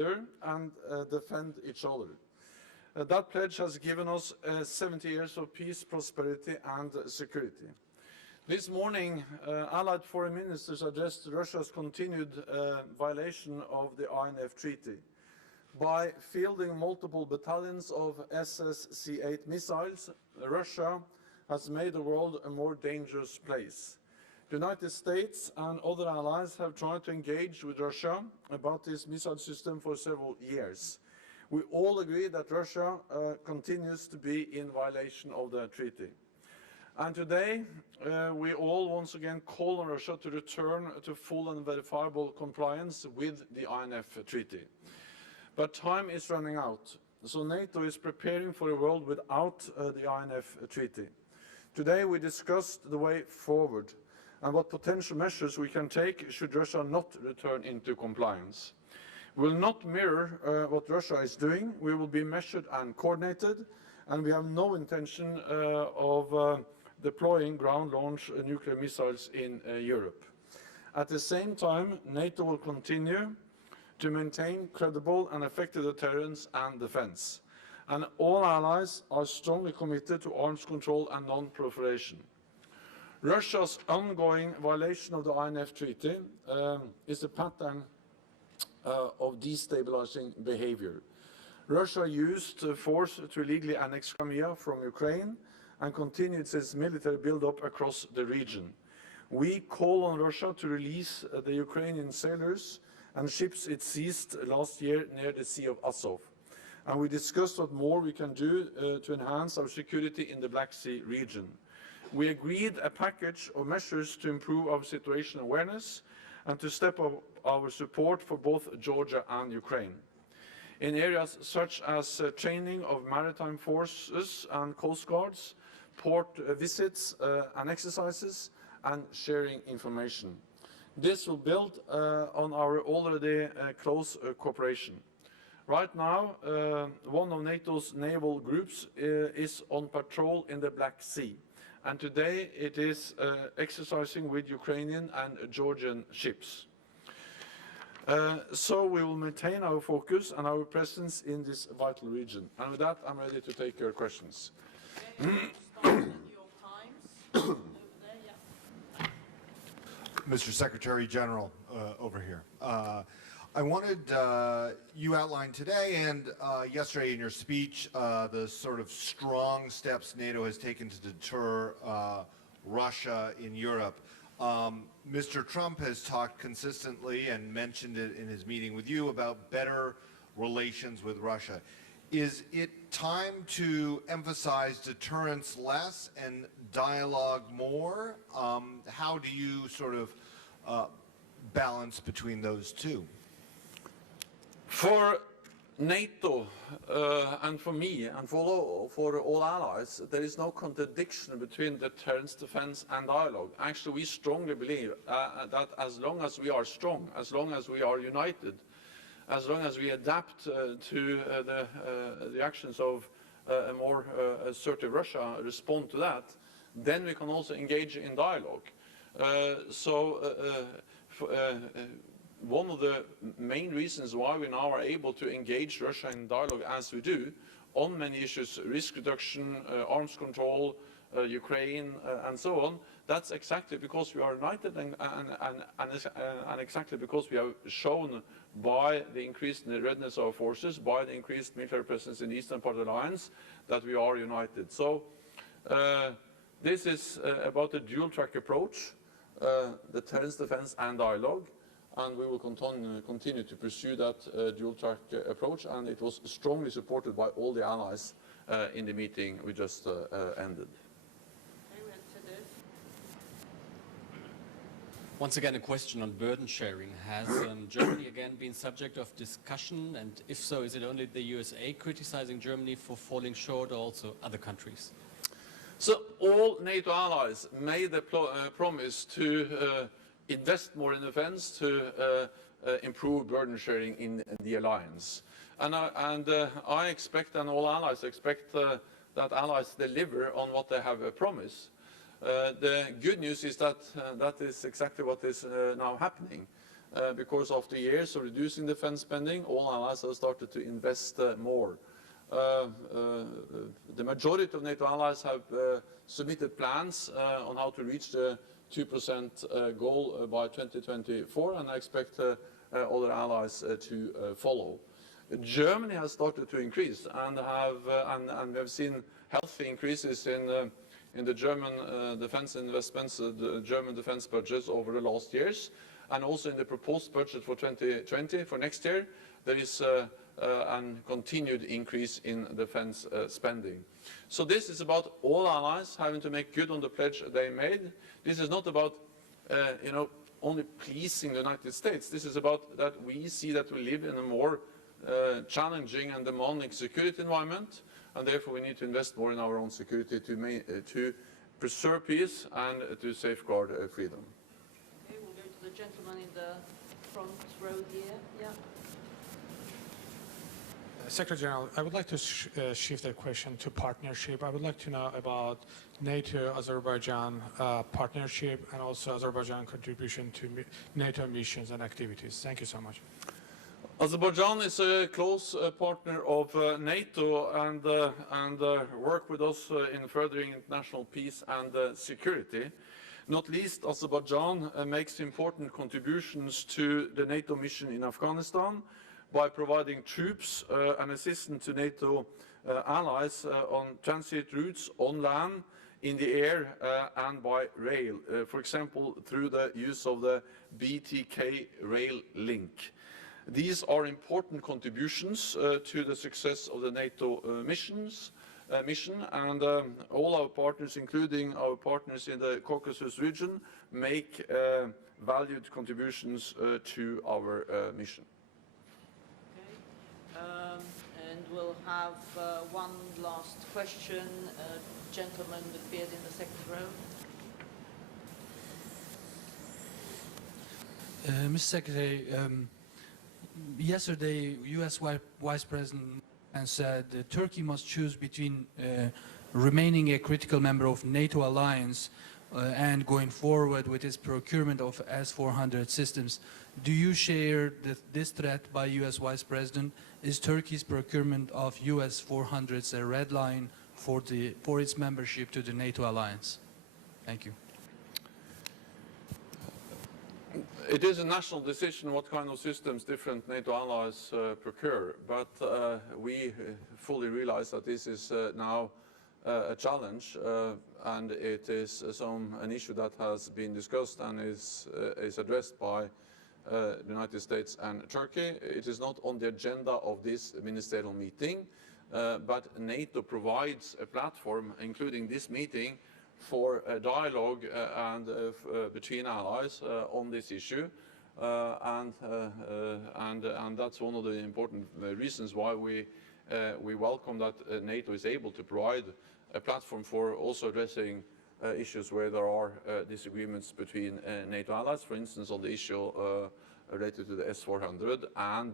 and defend each other. That pledge has given us 70 years of peace, prosperity and security. This morning, Allied foreign ministers addressed Russia's continued violation of the INF Treaty. By fielding multiple battalions of SSC-8 missiles, Russia has made the world a more dangerous place. The United States and other allies have tried to engage with Russia about this missile system for several years. We all agree that Russia continues to be in violation of the treaty. And today, we all once again call on Russia to return to full and verifiable compliance with the INF Treaty. But time is running out, so NATO is preparing for a world without the INF Treaty. Today we discussed the way forward and what potential measures we can take should Russia not return into compliance. We will not mirror what Russia is doing. We will be measured and coordinated, and we have no intention of deploying ground-launched nuclear missiles in Europe. At the same time, NATO will continue to maintain credible and effective deterrence and defense. And all allies are strongly committed to arms control and non-proliferation. Russia's ongoing violation of the INF Treaty is a pattern of destabilizing behavior. Russia used force to illegally annex Crimea from Ukraine and continued its military build-up across the region. We call on Russia to release the Ukrainian sailors and ships it seized last year near the Sea of Azov. And we discussed what more we can do to enhance our security in the Black Sea region. We agreed a package of measures to improve our situational awareness and to step up our support for both Georgia and Ukraine in areas such as training of maritime forces and coast guards, port visits and exercises, and sharing information. This will build on our already close cooperation. Right now, one of NATO's naval groups is on patrol in the Black Sea, and today it is exercising with Ukrainian and Georgian ships. So we will maintain our focus and our presence in this vital region. And with that, I'm ready to take your questions. Mr. Secretary General, over here. I wanted, you outlined today and yesterday in your speech the sort of strong steps NATO has taken to deter Russia in Europe. Mr. Trump has talked consistently and mentioned it in his meeting with you about better relations with Russia. Is it time to emphasize deterrence less and dialogue more? How do you sort of balance between those two? For NATO and for me and for all allies, there is no contradiction between deterrence, defense and dialogue. Actually, we strongly believe that as long as we are strong, as long as we are united, as long as we adapt to the actions of a more assertive Russia, respond to that, then we can also engage in dialogue. One of the main reasons why we now are able to engage Russia in dialogue as we do on many issues, risk reduction, arms control, Ukraine, and so on, that's exactly because we are united and exactly because we have shown by the increased readiness of our forces, by the increased military presence in the eastern part of the alliance, that we are united. So this is about a dual-track approach, deterrence, defense, and dialogue. And we will continue to pursue that dual-track approach, and it was strongly supported by all the allies in the meeting we just ended. Once again, a question on burden sharing. Has Germany again been subject of discussion? And if so, is it only the USA criticizing Germany for falling short, or also other countries? So all NATO allies made a promise to invest more in defense, to improve burden sharing in the alliance. And I expect, and all allies expect, that allies deliver on what they have promised. The good news is that that is exactly what is now happening. because after years of reducing defense spending, all allies have started to invest more. The majority of NATO allies have submitted plans on how to reach the 2% goal by 2024, and I expect other allies to follow. Germany has started to increase and we have seen healthy increases in the German defense investments, the German defense budgets over the last years, and also in the proposed budget for 2020, for next year, there is a continued increase in defense spending. So this is about all allies having to make good on the pledge they made. This is not about, only pleasing the United States. This is about that we see that we live in a more challenging and demanding security environment, and therefore we need to invest more in our own security to preserve peace and to safeguard freedom. Okay, we'll go to the gentleman in the front row here. Yeah. Secretary General, I would like to shift the question to partnership. I would like to know about NATO-Azerbaijan partnership and also Azerbaijan contribution to NATO missions and activities. Thank you so much. Azerbaijan is a close partner of NATO and work with us in furthering international peace and security. Not least, Azerbaijan makes important contributions to the NATO mission in Afghanistan by providing troops and assistance to NATO allies on transit routes on land, in the air and by rail, for example, through the use of the BTK rail link. These are important contributions to the success of the NATO mission, and all our partners, including our partners in the Caucasus region, make valued contributions to our mission. And we'll have one last question. Gentleman with beard in the second row. Mr. Secretary, yesterday, U.S. Vice President said that Turkey must choose between remaining a critical member of NATO alliance and going forward with its procurement of S-400 systems. Do you share this threat by U.S. Vice President? Is Turkey's procurement of U.S. 400s a red line for its membership to the NATO alliance? Thank you. It is a national decision what kind of systems different NATO allies procure, but we fully realize that this is now a challenge, and it is an issue that has been discussed and is addressed by the United States and Turkey. It is not on the agenda of this ministerial meeting, but NATO provides a platform, including this meeting, for a dialogue between allies on this issue, and that's one of the important reasons why we welcome that NATO is able to provide a platform for also addressing issues where there are disagreements between NATO allies, for instance, on the issue related to the S-400 and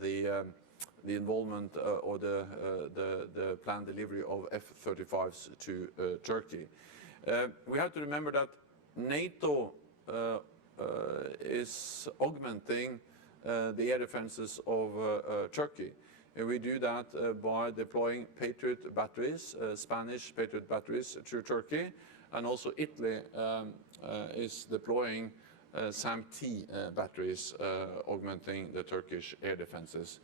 the involvement or the planned delivery of F-35s to Turkey. We have to remember that NATO is augmenting the air defenses of Turkey. We do that by deploying Patriot batteries, Spanish Patriot batteries to Turkey, and also Italy is deploying SAM-T batteries, augmenting the Turkish air defenses.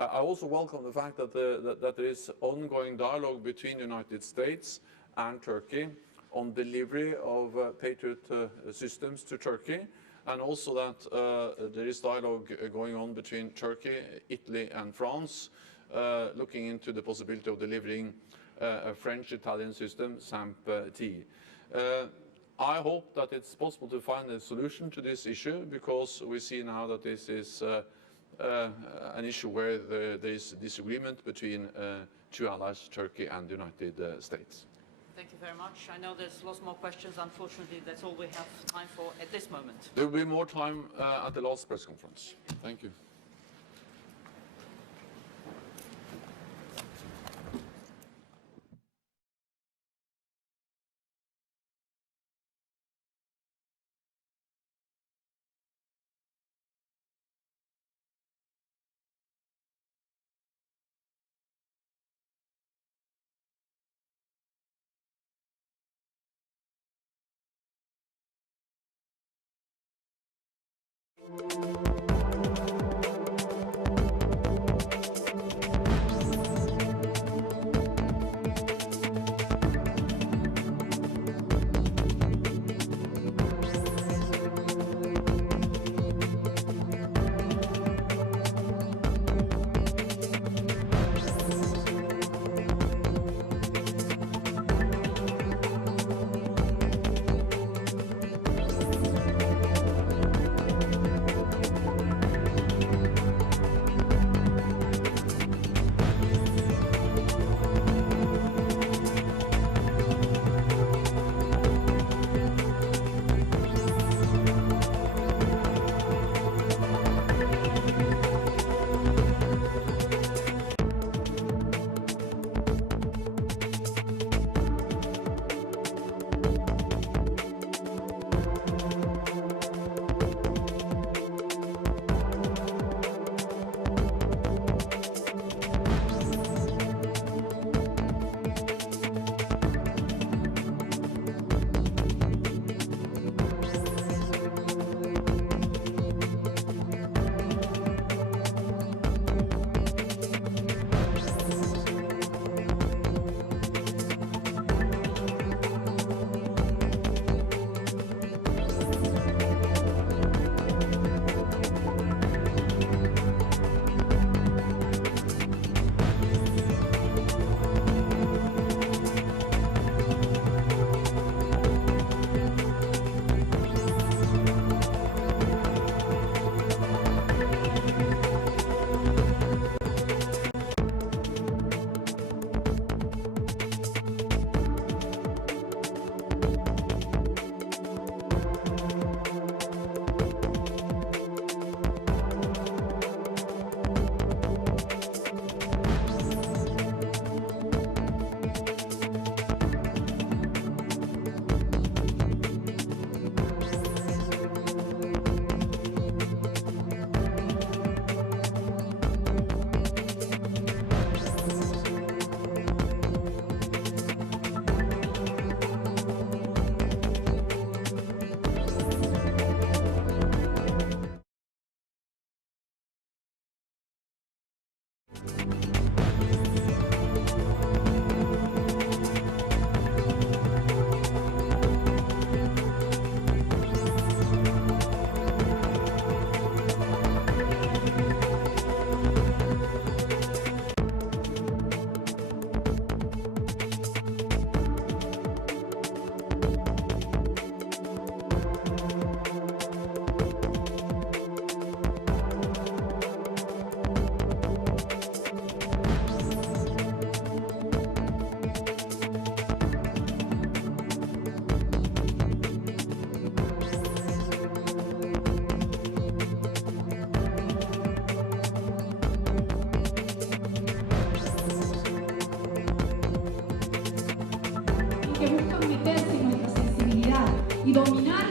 I also welcome the fact that there is ongoing dialogue between the United States and Turkey on delivery of Patriot systems to Turkey, and also that there is dialogue going on between Turkey, Italy and France, looking into the possibility of delivering a French-Italian system, SAM-T. I hope that it's possible to find a solution to this issue, because we see now that this is an issue where there is disagreement between two allies, Turkey and the United States. Thank you very much. I know there's lots more questions. Unfortunately, that's all we have time for at this moment. There will be more time at the last press conference. Thank you. que buscan meterse en nuestra sensibilidad y dominar